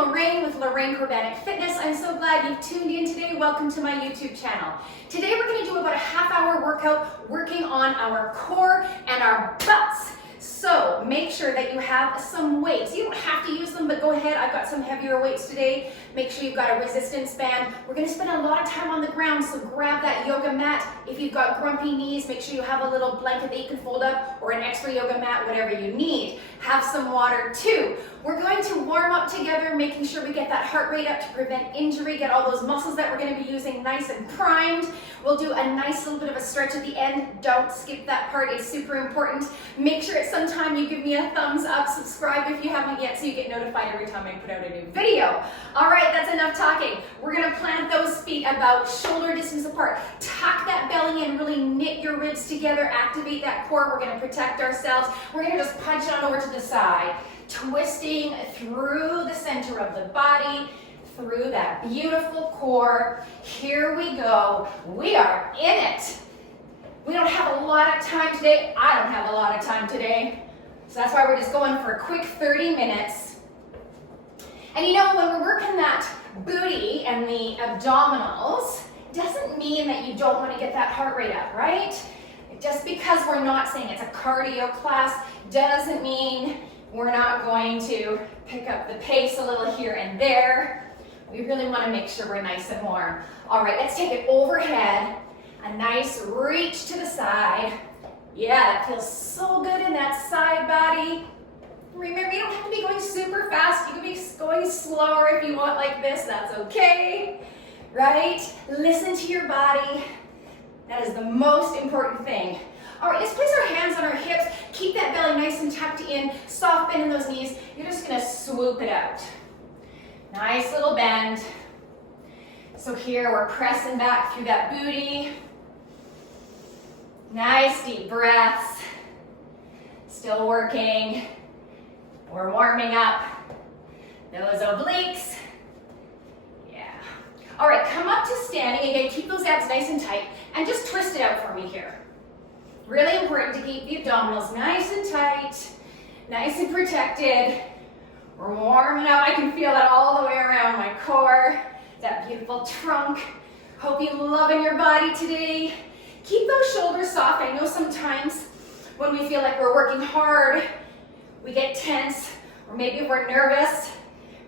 Lorraine with Lorraine Corbanic Fitness. I'm so glad you've tuned in today. Welcome to my YouTube channel. Today we're going to do about a half-hour workout working on our core and our butts. So make sure that you have some weights. You don't have to use them, but go ahead. I've got some heavier weights today. Make sure you've got a resistance band. We're going to spend a lot of time on the ground, so grab that yoga mat. If you've got grumpy knees, make sure you have a little blanket that you can fold up or an extra yoga mat, whatever you need. Have some water too. We're going to warm up together, making sure we get that heart rate up to prevent injury, get all those muscles that we're going to be using nice and primed. We'll do a nice little bit of a stretch at the end. Don't skip that part, it's super important. Make sure at some time you give me a thumbs up, subscribe if you haven't yet so you get notified every time I put out a new video. All right, that's enough talking. We're going to plant those feet about shoulder distance apart. Tuck that belly in, really knit your ribs together, activate that core. We're going to protect ourselves. We're going to just punch it on over to the side, twisting through the center of the body, through that beautiful core. Here we go. We are in it. We don't have a lot of time today. I don't have a lot of time today. So that's why we're just going for a quick 30 minutes. And you know, when we're working that booty and the abdominals, it doesn't mean that you don't want to get that heart rate up, right? Just because we're not saying it's a cardio class doesn't mean we're not going to pick up the pace a little here and there. We really want to make sure we're nice and warm. All right, let's take it overhead. A nice reach to the side. Yeah, that feels so good in that side body. Remember, you don't have to be going super fast. You can be going slower if you want like this. That's okay, right? Listen to your body. That is the most important thing. All right, let's place our hands on our hips. Keep that belly nice and tucked in. Soft bend in those knees. You're just gonna swoop it out. Nice little bend. So here we're pressing back through that booty. Nice deep breaths. Still working. We're warming up those obliques. Yeah. All right, come up to standing. Again, keep those abs nice and tight and just twist it out for me here. Really important to keep the abdominals nice and tight, nice and protected. We're warming up. I can feel that all the way around my core, that beautiful trunk. Hope you're loving your body today. Keep those shoulders soft. I know sometimes when we feel like we're working hard, we get tense, or maybe we're nervous,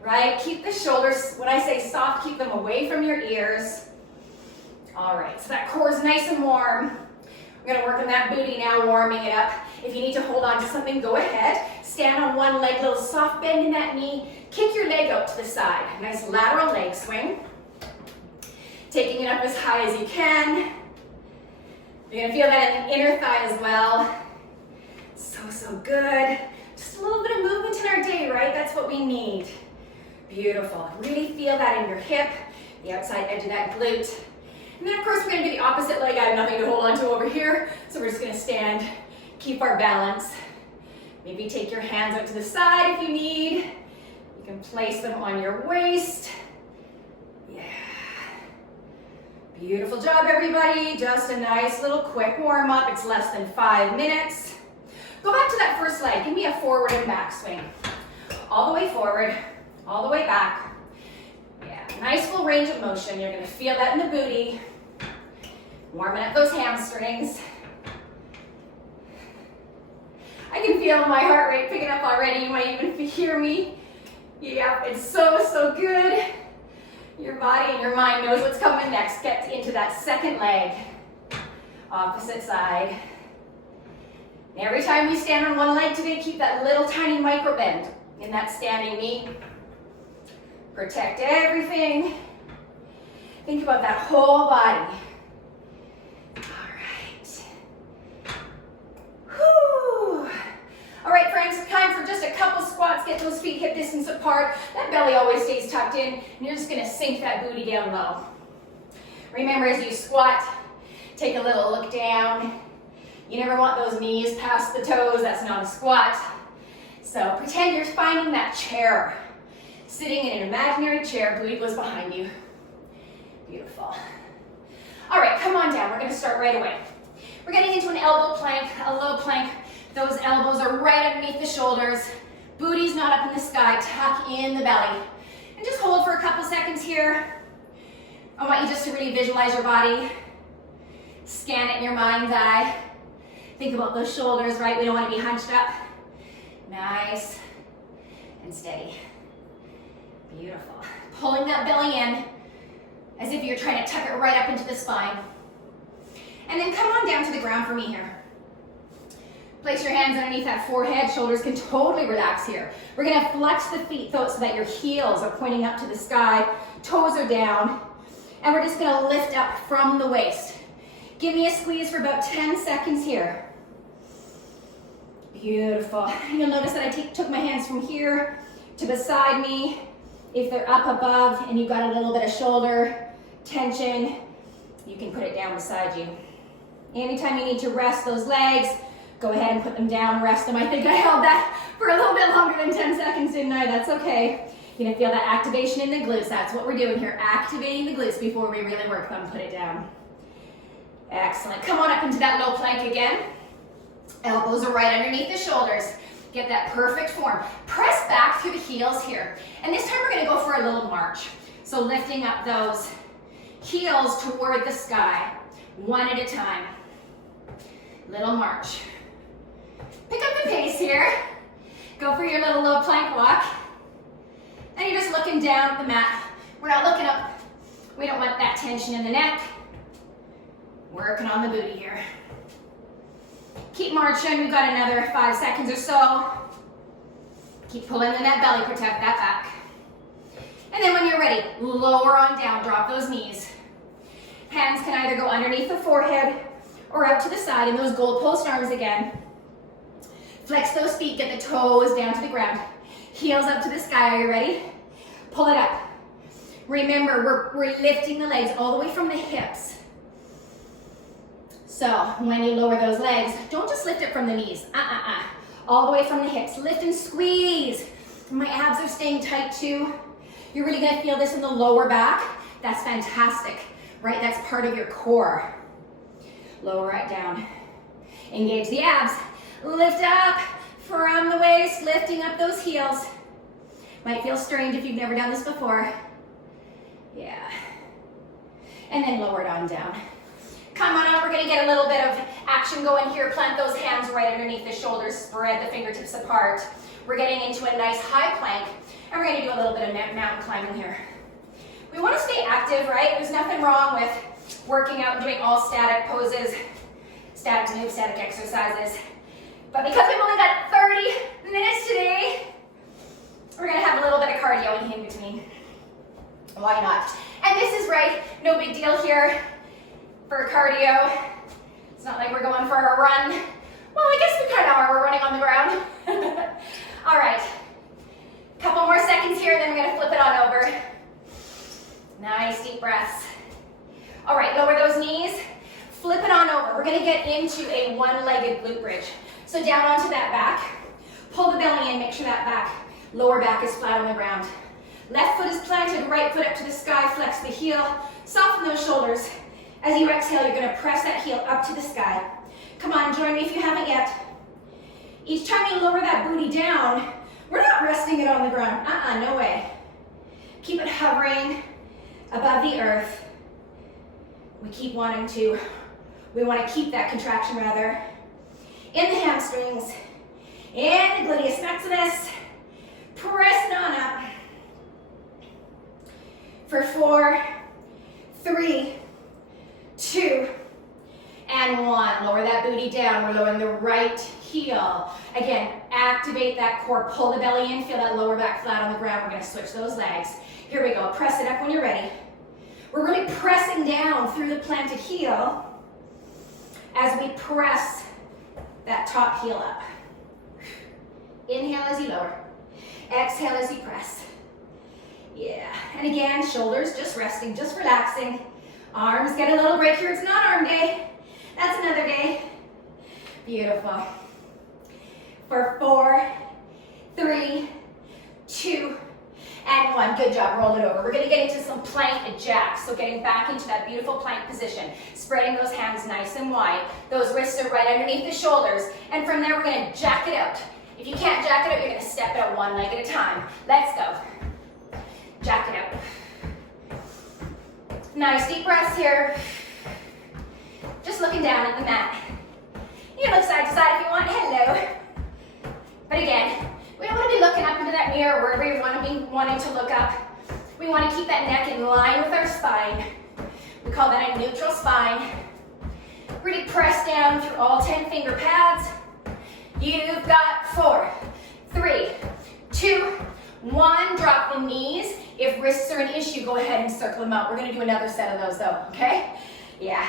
right? Keep the shoulders, when I say soft, keep them away from your ears. All right, so that core is nice and warm. We're gonna work on that booty now, warming it up. If you need to hold on to something, go ahead. Stand on one leg, little soft bend in that knee. Kick your leg out to the side. Nice lateral leg swing. Taking it up as high as you can. You're gonna feel that in the inner thigh as well. So good. Just a little bit of movement in our day, right? That's what we need. Beautiful. Really feel that in your hip, the outside edge of that glute. And then of course we're gonna do the opposite leg. I have nothing to hold on to over here, so we're just gonna stand, keep our balance. Maybe take your hands out to the side if you need. You can place them on your waist. Yeah. Beautiful job, everybody. Just a nice little quick warm up. It's less than 5 minutes. Go back to that first leg. Give me a forward and back swing. All the way forward, all the way back. Yeah, nice full range of motion. You're gonna feel that in the booty. Warming up those hamstrings. I can feel my heart rate picking up already. You might even hear me. Yeah, it's so good. Your body and your mind knows what's coming next. Get into that second leg. Opposite side. And every time we stand on one leg today, keep that little tiny micro bend in that standing knee. Protect everything. Think about that whole body. All right. Whew. All right, friends, time for just a couple squats. Get those feet hip distance apart. That belly always stays tucked in, and you're just gonna sink that booty down low. Remember, as you squat, take a little look down. You never want those knees past the toes. That's not a squat. So pretend you're finding that chair. Sitting in an imaginary chair, booty goes behind you. Beautiful. All right, come on down. We're gonna start right away. We're getting into an elbow plank, a low plank. Those elbows are right underneath the shoulders. Booty's not up in the sky. Tuck in the belly. And just hold for a couple seconds here. I want you just to really visualize your body. Scan it in your mind's eye. Think about those shoulders, right? We don't want to be hunched up. Nice and steady. Beautiful. Pulling that belly in as if you're trying to tuck it right up into the spine. And then come on down to the ground for me here. Place your hands underneath that forehead. Shoulders can totally relax here. We're going to flex the feet though so that your heels are pointing up to the sky. Toes are down. And we're just going to lift up from the waist. Give me a squeeze for about 10 seconds here. Beautiful. You'll notice that I took my hands from here to beside me. If they're up above and you've got a little bit of shoulder tension, you can put it down beside you. Anytime you need to rest those legs, go ahead and put them down, rest them. I think I held that for a little bit longer than 10 seconds, didn't I? That's okay. You're gonna feel that activation in the glutes. That's what we're doing here, activating the glutes before we really work them. Put it down. Excellent. Come on up into that low plank again. Elbows are right underneath the shoulders. Get that perfect form. Press back through the heels here. And this time we're gonna go for a little march. So lifting up those heels toward the sky, one at a time. Little march. Pick up the pace here. Go for your little low plank walk. And you're just looking down at the mat. We're not looking up. We don't want that tension in the neck. Working on the booty here. Keep marching. We've got another 5 seconds or so. Keep pulling in that belly. Protect that back. And then when you're ready, lower on down. Drop those knees. Hands can either go underneath the forehead or out to the side in those goalpost arms again. Flex those feet. Get the toes down to the ground. Heels up to the sky. Are you ready? Pull it up. Remember, we're lifting the legs all the way from the hips. So when you lower those legs, don't just lift it from the knees. All the way from the hips. Lift and squeeze. My abs are staying tight too. You're really gonna feel this in the lower back. That's fantastic, right? That's part of your core. Lower right down. Engage the abs. Lift up from the waist, lifting up those heels. Might feel strange if you've never done this before. Yeah. And then lower it on down. Come on up, we're gonna get a little bit of action going here. Plant those hands right underneath the shoulders, spread the fingertips apart. We're getting into a nice high plank, and we're gonna do a little bit of mountain climbing here. We wanna stay active, right? There's nothing wrong with working out and doing all static poses, static moves, static exercises. But because we've only got 30 minutes today, we're gonna have a little bit of cardio in between. Why not? And this is right, no big deal here. For cardio, it's not like we're going for a run. Well, I guess we kind of are. We're running on the ground. All right, couple more seconds here, then we're gonna flip it on over. Nice deep breaths. All right, lower those knees, flip it on over. We're gonna get into a one-legged glute bridge. So down onto that back, pull the belly in, make sure that lower back is flat on the ground. Left foot is planted, right foot up to the sky, flex the heel, soften those shoulders. As you exhale, you're gonna press that heel up to the sky. Come on, join me if you haven't yet. Each time you lower that booty down, we're not resting it on the ground. No way. Keep it hovering above the earth. We want to keep that contraction rather. In the hamstrings, in the gluteus maximus, pressing on up. For 4, 3, 2, and 1. Lower that booty down. We're lowering the right heel. Again, activate that core. Pull the belly in. Feel that lower back flat on the ground. We're going to switch those legs. Here we go. Press it up when you're ready. We're really pressing down through the planted heel as we press that top heel up. Inhale as you lower. Exhale as you press. Yeah. And again, shoulders just resting, just relaxing. Arms get a little break here. It's not arm day. That's another day. Beautiful. For 4, 3, 2, and 1. Good job. Roll it over. We're going to get into some plank jacks. So getting back into that beautiful plank position. Spreading those hands nice and wide. Those wrists are right underneath the shoulders. And from there, we're going to jack it out. If you can't jack it out, you're going to step it out one leg at a time. Let's go. Jack Nice deep breaths here. Just looking down at the mat. You can look side to side if you want. Hello. But again, we don't want to be looking up into that mirror wherever you want to be wanting to look up. We want to keep that neck in line with our spine. We call that a neutral spine. Really press down through all 10 finger pads. You've got 4, 3, 2, 1. Drop the knees. If wrists are an issue, go ahead and circle them out. We're going to do another set of those though, okay? Yeah.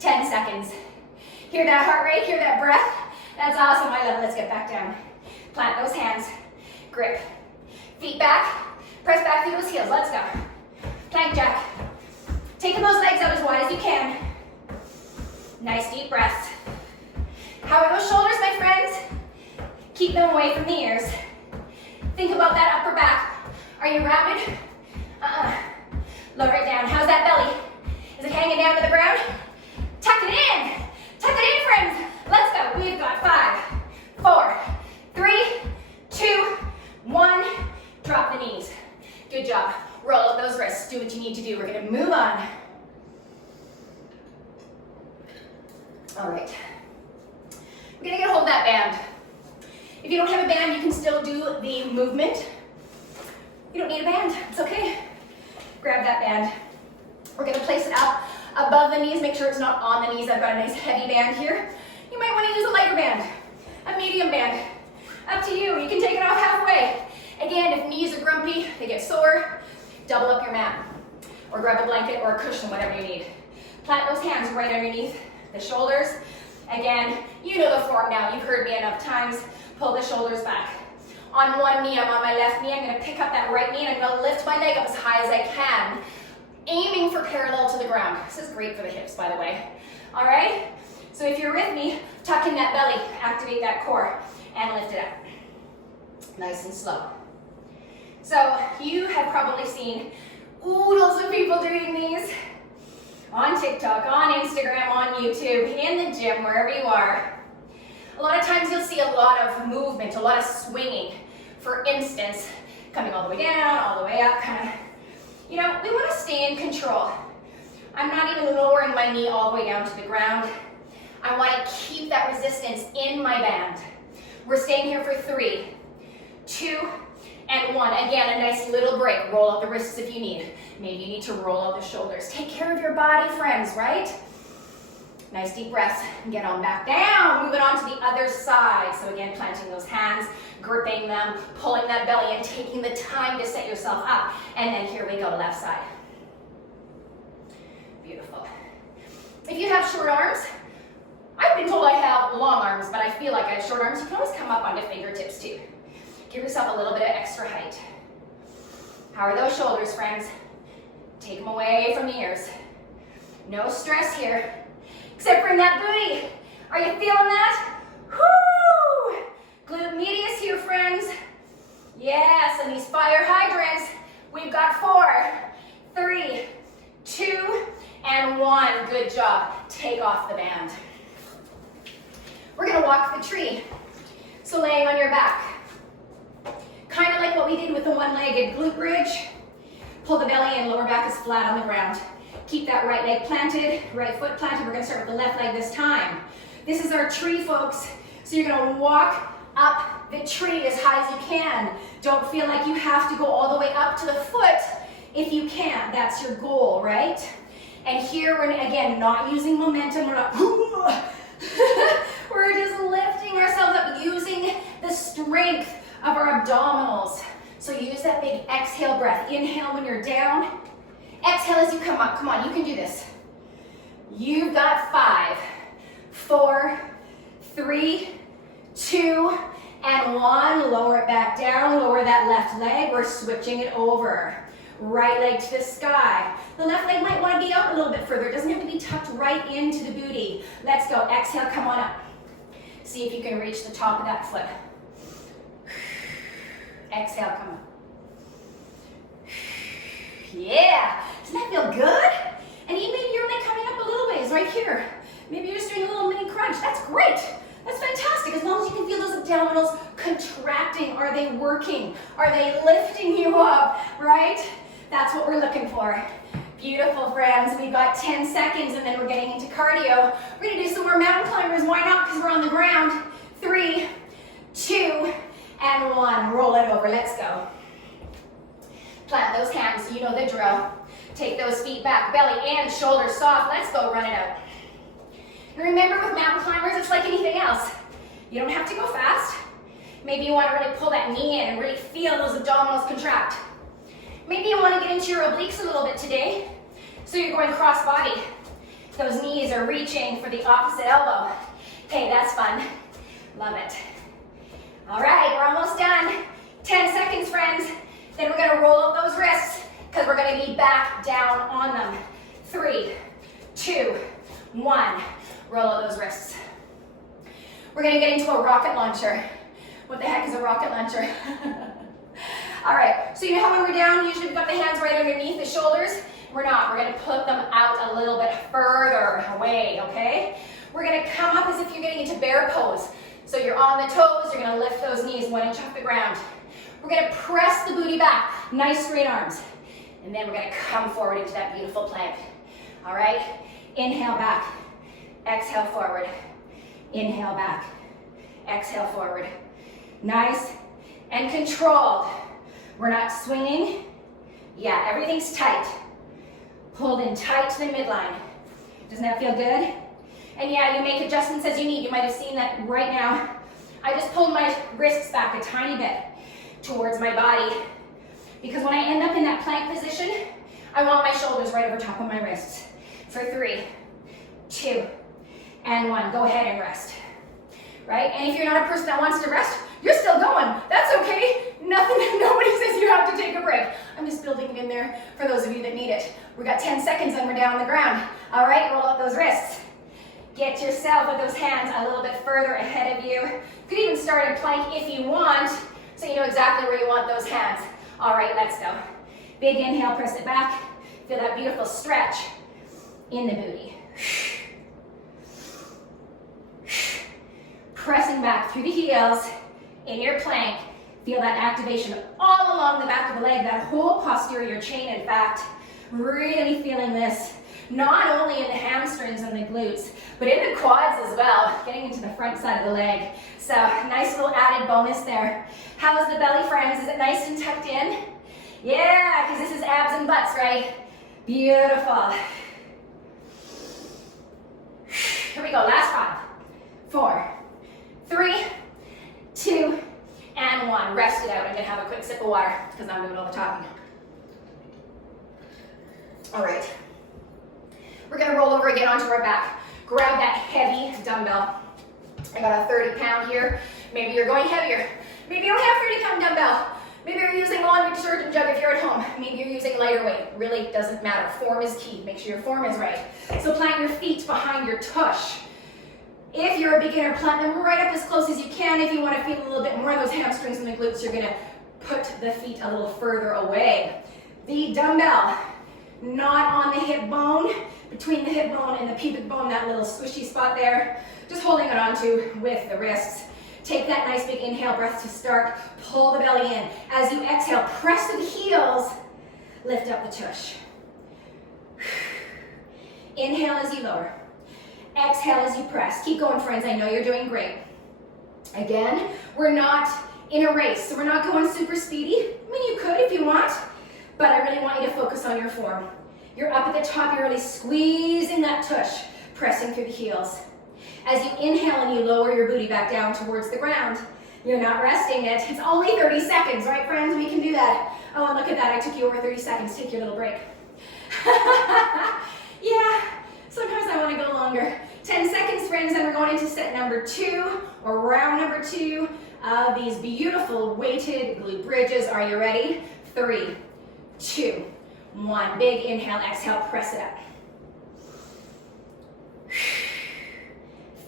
10 seconds. Hear that heart rate? Hear that breath? That's awesome. I love it. Let's get back down. Plant those hands. Grip. Feet back. Press back through those heels. Let's go. Plank jack. Taking those legs out as wide as you can. Nice deep breaths. How are those shoulders, my friends? Keep them away from the ears. Think about that upper back. Are you rounded? Lower it down. How's that belly? Is it hanging down to the ground? Tuck it in. Tuck it in, friends. Let's go. We've got 5, 4, 3, 2, 1. Drop the knees. Good job. Roll up those wrists. Do what you need to do. We're going to move on. All right. We're going to get a hold of that band. If you don't have a band, you can still do the movement. You don't need a band. It's okay. Grab that band. We're going to place it up above the knees. Make sure it's not on the knees. I've got a nice heavy band here. You might want to use a lighter band, a medium band. Up to you. You can take it off halfway. Again, if knees are grumpy, they get sore, double up your mat. Or grab a blanket or a cushion, whatever you need. Plant those hands right underneath the shoulders. Again, you know the form now. You've heard me enough times. Pull the shoulders back. On one knee, I'm on my left knee. I'm going to pick up that right knee and I'm going to lift my leg up as high as I can, aiming for parallel to the ground. This is great for the hips, by the way. All right? So if you're with me, tuck in that belly, activate that core, and lift it up. Nice and slow. So you have probably seen oodles of people doing these on TikTok, on Instagram, on YouTube, in the gym, wherever you are. A lot of times you'll see a lot of movement, a lot of swinging. For instance, coming all the way down, all the way up, kind of, you know, we want to stay in control. I'm not even lowering my knee all the way down to the ground. I want to keep that resistance in my band. We're staying here for 3, 2, and 1. Again, a nice little break. Roll out the wrists if you need. Maybe you need to roll out the shoulders. Take care of your body, friends, right? Nice deep breaths. Get on back down. Moving on to the other side. So again, planting those hands, gripping them, pulling that belly and taking the time to set yourself up. And then here we go, left side. Beautiful. If you have short arms, I've been told I have long arms, but I feel like I have short arms. You can always come up onto fingertips too. Give yourself a little bit of extra height. How are those shoulders, friends? Take them away from the ears. No stress here, except for in that booty. Are you feeling that? Whoo! Glute medius here, friends. Yes, and these fire hydrants. We've got 4, 3, 2, and 1. Good job. Take off the band. We're gonna walk the tree. So laying on your back. Kind of like what we did with the one-legged glute bridge. Pull the belly in, lower back is flat on the ground. Keep that right leg planted, right foot planted. We're gonna start with the left leg this time. This is our tree, folks. So you're gonna walk up the tree as high as you can. Don't feel like you have to go all the way up to the foot if you can. That's your goal, right? And here we're, again, not using momentum. We're not, we're just lifting ourselves up, using the strength of our abdominals. So use that big exhale breath. Inhale when you're down. Exhale as you come up. Come on, you can do this. You've got 5, 4, 3, 2, and 1. Lower it back down. Lower that left leg. We're switching it over. Right leg to the sky. The left leg might want to be out a little bit further. It doesn't have to be tucked right into the booty. Let's go. Exhale, come on up. See if you can reach the top of that foot. Exhale, come on. Yeah. Doesn't that feel good? And even maybe you're only coming up a little ways right here. Maybe you're just doing a little mini crunch. That's great. That's fantastic. As long as you can feel those abdominals contracting. Are they working? Are they lifting you up? Right? That's what we're looking for. Beautiful, friends. We've got 10 seconds and then we're getting into cardio. We're gonna do some more mountain climbers. Why not? Because we're on the ground. 3, 2, and 1. Roll it over. Let's go. Plant those hands. You know the drill. Take those feet back. Belly and shoulders soft. Let's go. Run it out. And remember, with mountain climbers, it's like anything else. You don't have to go fast. Maybe you want to really pull that knee in and really feel those abdominals contract. Maybe you want to get into your obliques a little bit today. So you're going cross body. Those knees are reaching for the opposite elbow. Hey, that's fun. Love it. All right, we're almost done. 10 seconds, friends. Then we're gonna roll up those wrists because we're gonna be back down on them. 3, 2, 1. Roll up those wrists. We're gonna get into a rocket launcher. What the heck is a rocket launcher? All right, so you know how when we're down, usually we've got the hands right underneath the shoulders? We're not. We're gonna put them out a little bit further away, okay? We're gonna come up as if you're getting into bear pose. So you're on the toes, you're gonna lift those knees 1 inch off the ground. We're gonna press the booty back, nice straight arms. And then we're gonna come forward into that beautiful plank. All right, inhale back, exhale forward. Inhale back, exhale forward. Nice and controlled. We're not swinging. Yeah, everything's tight. Pulled in tight to the midline. Doesn't that feel good? And yeah, you make adjustments as you need. You might have seen that right now. I just pulled my wrists back a tiny bit towards my body because when I end up in that plank position, I want my shoulders right over top of my wrists. For 3, 2, and 1. Go ahead and rest. Right? And if you're not a person that wants to rest, you're still going. That's okay. Nobody says you have to take a break. I'm just building it in there for those of you that need it. We've got 10 seconds and we're down on the ground. All right, roll up those wrists. Get yourself with those hands a little bit further ahead of you. You could even start in plank if you want, so you know exactly where you want those hands. All right, let's go. Big inhale, press it back. Feel that beautiful stretch in the booty. Pressing back through the heels in your plank. Feel that activation all along the back of the leg, that whole posterior chain, in fact. Really feeling this, not only in the hamstrings and the glutes, but in the quads as well, getting into the front side of the leg. So, nice little added bonus there. How's the belly, friends? Is it nice and tucked in? Yeah, because this is abs and butts, right? Beautiful. Here we go, last 5, 4, 3, 2, and 1. Rest it out. I'm gonna have a quick sip of water because I'm doing all the talking. All right. We're gonna roll over again onto our back. Grab that heavy dumbbell. I got a 30-pound here. Maybe you're going heavier. Maybe you don't have a 30-pound dumbbell. Maybe you're using a laundry detergent jug if you're at home. Maybe you're using lighter weight. Really doesn't matter. Form is key. Make sure your form is right. So plant your feet behind your tush. If you're a beginner, plant them right up as close as you can. If you want to feel a little bit more of those hamstrings and the glutes, you're gonna put the feet a little further away. The dumbbell, not on the hip bone, between the hip bone and the pubic bone, that little squishy spot there, just holding it onto with the wrists. Take that nice big inhale breath to start. Pull the belly in. As you exhale, press the heels, lift up the tush. Inhale as you lower. Exhale as you press. Keep going, friends. I know you're doing great. Again, we're not in a race, so we're not going super speedy. I mean, you could if you want, but I really want you to focus on your form. You're up at the top, you're really squeezing that tush, pressing through the heels. As you inhale and you lower your booty back down towards the ground, you're not resting it. It's only 30 seconds, right, friends? We can do that. Oh, and look at that. I took you over 30 seconds. Take your little break. Yeah, sometimes I want to go longer. 10 seconds, friends, and we're going into set number 2, or round number 2 of these beautiful weighted glute bridges. Are you ready? 3, 2, 1. Big inhale, exhale, press it up.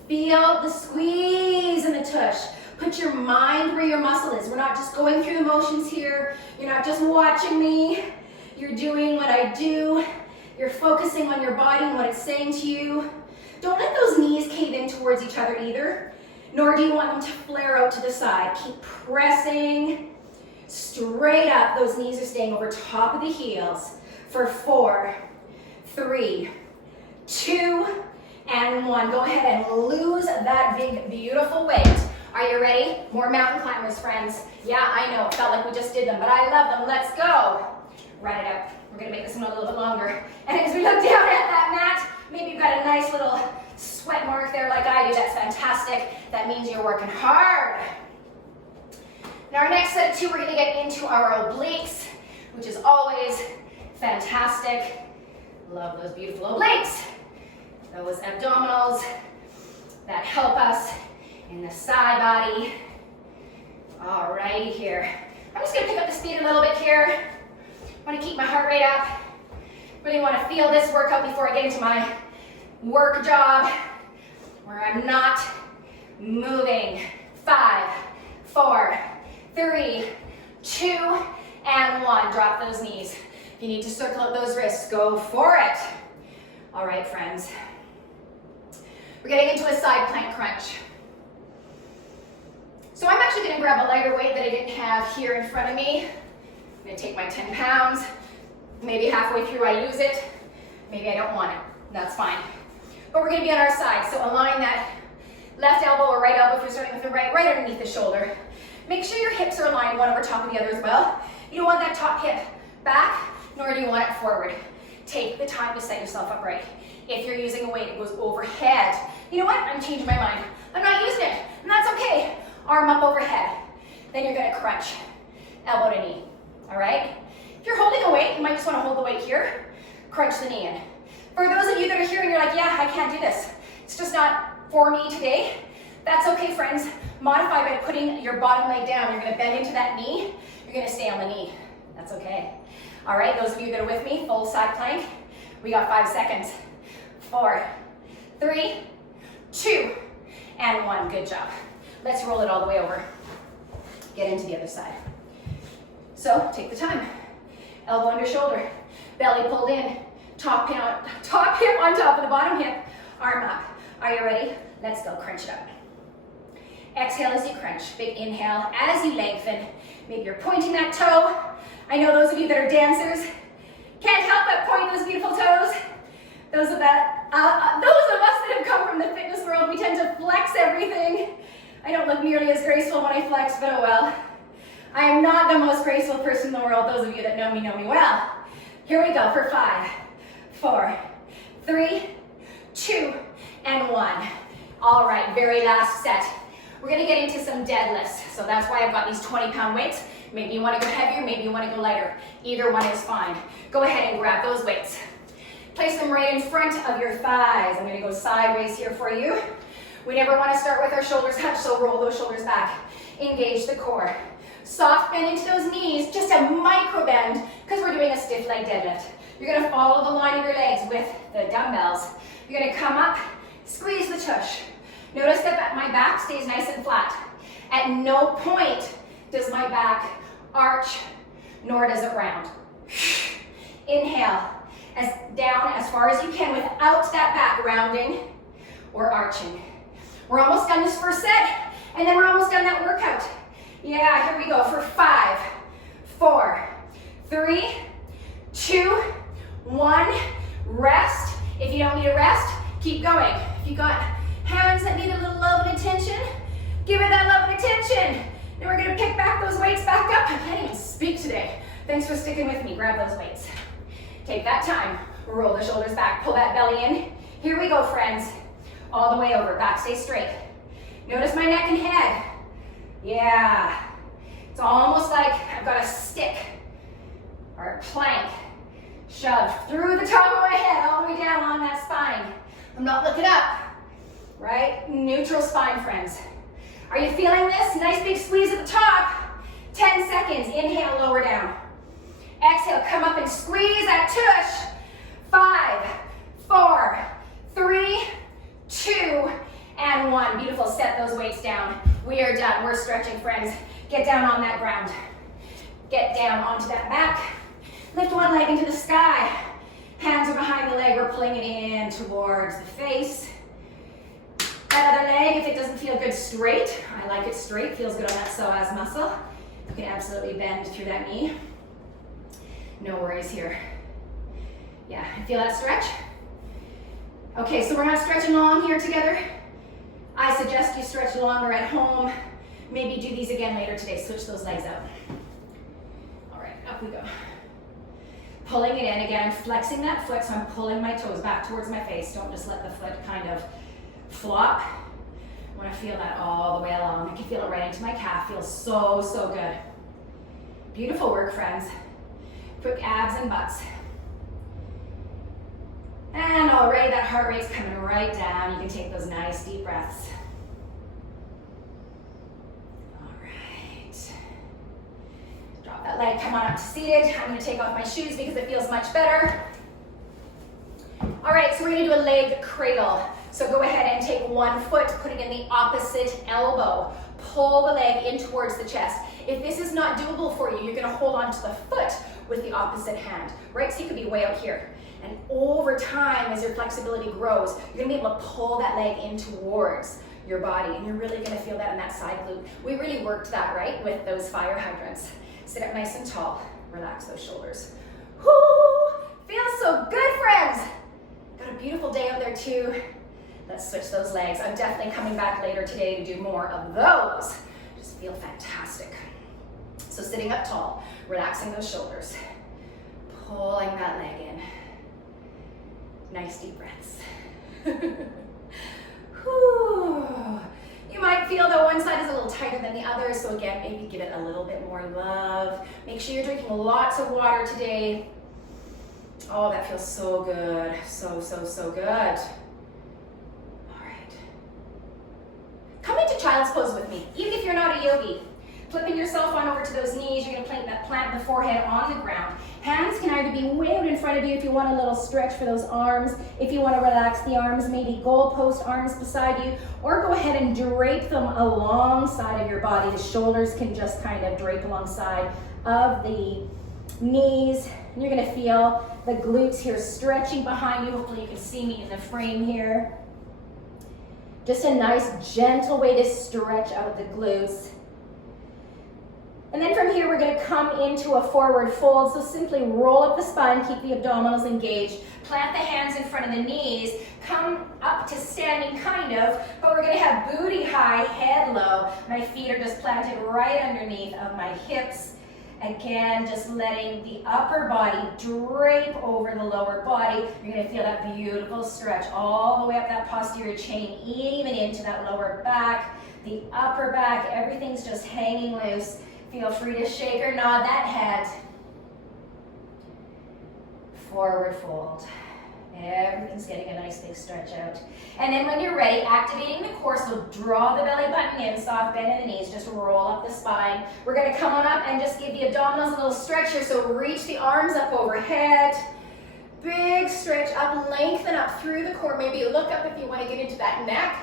Feel the squeeze in the tush. Put your mind where your muscle is. We're not just going through the motions here. You're not just watching me. You're doing what I do. You're focusing on your body and what it's saying to you. Don't let those knees cave in towards each other either, nor do you want them to flare out to the side. Keep pressing straight up. Those knees are staying over top of the heels for 4, 3, 2, and 1. Go ahead and lose that big, beautiful weight. Are you ready? More mountain climbers, friends. Yeah, I know, it felt like we just did them, but I love them. Let's go. Run it up. We're gonna make this one a little bit longer. And as we look down at that mat, maybe you've got a nice little sweat mark there like I do. That's fantastic. That means you're working hard. Now our next set of 2, we're gonna get into our obliques, which is always fantastic. Love those beautiful obliques. Those abdominals that help us in the side body. Alrighty here. I'm just gonna pick up the speed a little bit here. I wanna keep my heart rate up. Really wanna feel this workout before I get into my work job where I'm not moving. 5, 4, 3, 2, and 1. Drop those knees. If you need to circle out those wrists, go for it. All right, friends. We're getting into a side plank crunch. So I'm actually gonna grab a lighter weight that I didn't have here in front of me. I'm gonna take my 10 pounds. Maybe halfway through I use it. Maybe I don't want it. That's fine. But we're gonna be on our side. So align that left elbow or right elbow if you're starting with the right underneath the shoulder. Make sure your hips are aligned one over top of the other as well. You don't want that top hip back, nor do you want it forward. Take the time to set yourself up right. If you're using a weight that goes overhead, you know what? I'm changing my mind. I'm not using it, and that's okay. Arm up overhead. Then you're gonna crunch, elbow to knee, all right? If you're holding a weight, you might just wanna hold the weight here, crunch the knee in. For those of you that are here and you're like, yeah, I can't do this. It's just not for me today. That's okay, friends. Modify by putting your bottom leg down. You're gonna bend into that knee. You're gonna stay on the knee. That's okay. All right, those of you that are with me, full side plank. We got 5 seconds. 4, 3, 2, and 1. Good job. Let's roll it all the way over. Get into the other side. So take the time. Elbow under shoulder, belly pulled in, top hip on top of the bottom hip, arm up. Are you ready? Let's go, crunch it up. Exhale as you crunch, big inhale as you lengthen. Maybe you're pointing that toe. I know those of you that are dancers can't help but point those beautiful toes. Those of us that have come from the fitness world, we tend to flex everything. I don't look nearly as graceful when I flex, but oh well. I am not the most graceful person in the world. Those of you that know me well. Here we go for 5, 4, 3, 2, and 1. All right, very last set. We're gonna get into some deadlifts. So that's why I've got these 20-pound weights. Maybe you wanna go heavier, maybe you wanna go lighter. Either one is fine. Go ahead and grab those weights. Place them right in front of your thighs. I'm gonna go sideways here for you. We never wanna start with our shoulders hunched, so roll those shoulders back. Engage the core. Soft bend into those knees, just a micro bend, because we're doing a stiff leg deadlift. You're gonna follow the line of your legs with the dumbbells. You're gonna come up, squeeze the tush. Notice that my back stays nice and flat. At no point does my back arch, nor does it round. Inhale, down as far as you can without that back rounding or arching. We're almost done this first set, and then we're almost done that workout. Yeah, here we go for 5, 4, 3, 2, 1. Rest. If you don't need a rest, keep going. If you got hands that need a little love and attention, give it that love and attention. Then we're gonna pick back those weights back up. I can't even speak today. Thanks for sticking with me. Grab those weights. Take that time. Roll the shoulders back. Pull that belly in. Here we go, friends. All the way over. Back stay straight. Notice my neck and head. Yeah. It's almost like I've got a stick or a plank shoved through the top of my head all the way down on that spine. I'm not looking up, right? Neutral spine, friends. Are you feeling this? Nice big squeeze at the top. 10 seconds. Inhale, lower down. Exhale, come up and squeeze that tush. 5, 4, 3, 2, and 1. Beautiful. Set those weights down. We are done. We're stretching, friends. Get down on that ground. Get down onto that back. Lift one leg into the sky. Hands are behind the leg. We're pulling it in towards the face. That other leg, if it doesn't feel good straight, I like it straight, feels good on that psoas muscle. You can absolutely bend through that knee. No worries here. Yeah, feel that stretch? Okay, so we're not stretching long here together. I suggest you stretch longer at home. Maybe do these again later today. Switch those legs out. All right, up we go. Pulling it in again, flexing that foot, so I'm pulling my toes back towards my face. Don't just let the foot kind of flop. I want to feel that all the way along. I can feel it right into my calf. Feels so, so good. Beautiful work, friends. Quick abs and butts. And already that heart rate's coming right down. You can take those nice deep breaths. All right. Drop that leg, come on up to seated. I'm gonna take off my shoes because it feels much better. All right, so we're gonna do a leg cradle. So go ahead and take one foot, put it in the opposite elbow. Pull the leg in towards the chest. If this is not doable for you, you're gonna hold on to the foot with the opposite hand, right? So you could be way out here. And over time, as your flexibility grows, you're gonna be able to pull that leg in towards your body, and you're really gonna feel that in that side glute. We really worked that, right, with those fire hydrants. Sit up nice and tall, relax those shoulders. Whoo! Feels so good, friends. Got a beautiful day out there too. Let's switch those legs. I'm definitely coming back later today to do more of those. Just feel fantastic. So sitting up tall, relaxing those shoulders, pulling that leg in. Nice deep breaths. Whew. You might feel that one side is a little tighter than the other, so again, maybe give it a little bit more love. Make sure you're drinking lots of water today. Oh, that feels so good. So, so, so good. All right. Come into child's pose with me, even if you're not a yogi. Flipping yourself on over to those knees, you're gonna plant the forehead on the ground. Hands can either be way out in front of you if you want a little stretch for those arms. If you want to relax the arms, maybe goalpost arms beside you, or go ahead and drape them alongside of your body. The shoulders can just kind of drape alongside of the knees. And you're gonna feel the glutes here stretching behind you. Hopefully you can see me in the frame here. Just a nice gentle way to stretch out the glutes. And then from here, we're gonna come into a forward fold. So simply roll up the spine, keep the abdominals engaged, plant the hands in front of the knees, come up to standing kind of, but we're gonna have booty high, head low. My feet are just planted right underneath of my hips. Again, just letting the upper body drape over the lower body. You're gonna feel that beautiful stretch all the way up that posterior chain, even into that lower back, the upper back, everything's just hanging loose. Feel free to shake or nod that head. Forward fold. Everything's getting a nice big stretch out. And then when you're ready, activating the core, so draw the belly button in, soft bend in the knees, just roll up the spine. We're gonna come on up and just give the abdominals a little stretch here, so reach the arms up overhead. Big stretch up, lengthen up through the core. Maybe look up if you wanna get into that neck.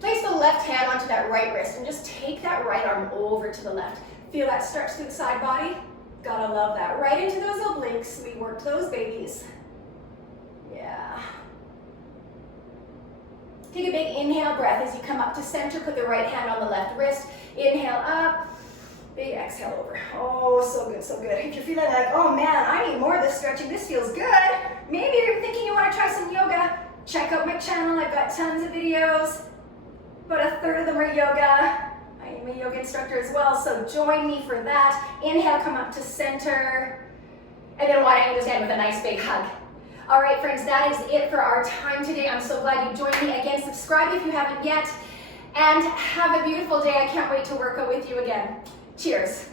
Place the left hand onto that right wrist and just take that right arm over to the left. Feel that stretch through the side body? Gotta love that. Right into those obliques. We worked those babies. Yeah. Take a big inhale breath as you come up to center. Put the right hand on the left wrist. Inhale up. Big exhale over. Oh, so good, so good. If you're feeling like, oh man, I need more of this stretching, this feels good. Maybe you're thinking you want to try some yoga. Check out my channel. I've got tons of videos. About a third of them are yoga. I am a yoga instructor as well, so join me for that. Inhale, come up to center. And then why don't you just end with a nice big hug. All right, friends, that is it for our time today. I'm so glad you joined me. Again, subscribe if you haven't yet. And have a beautiful day. I can't wait to work out with you again. Cheers.